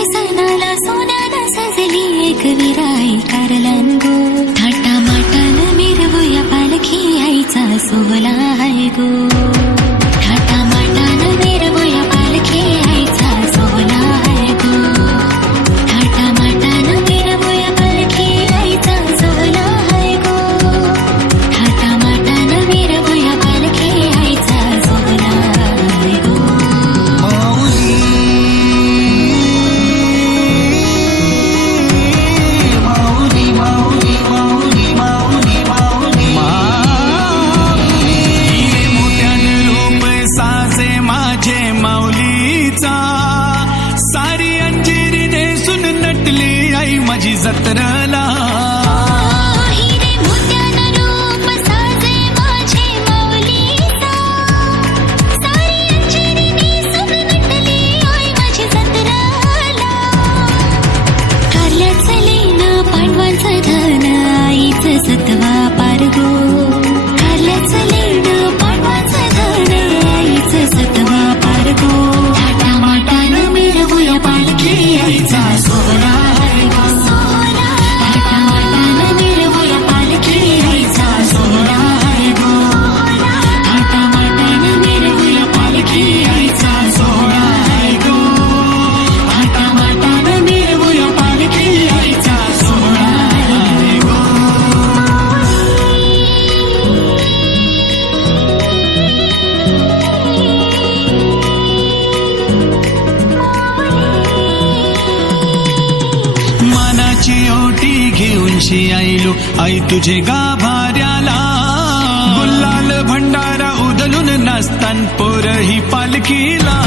तुझे सणाला सोन्याला सजली एक विराई कारलांगो थाटा माटानं मिरवूया पालखी आईचा सोहळा आहे गो थाटा माटानं मिरवूया पालखी आईचा सोहळा आहे गो थाटा माटानं मिरवूया पालखी आईचा सोहळा आहे गो थाटा माटानं मिरवूया पालखी आईचा सोहळा आहे गो सारी अंजिरी नेसून नटली आई माझी जत्रेला हिरे मोत्यानं रूप साजे माझे माऊलीचा सारी अंजिरी नेसून नटली आई माझी जत्रेला कारल्याचं लेणं पांडवांचं धन आईचं सतवा पार गो कारल्याचं लेणं पांडवांचं धन आईचं सतवा पार गो थाटा माटानं मिरवूया पालखी आईचा सोहळा आहे गो थाटा माटानं मिरवूया पालखी आईचा सोहळा आहे गो थाटा माटानं मिरवूया पालखी आईचा सोहळा आहे गो थाटा माटानं मिरवूया पालखी आईचा सोहळा आहे गो मानाची ओटी घेऊनशी आईलो आई तुझे गाभाऱ्याला गुलाल भंडारा उदलून नाचतान पोर ही पालखीला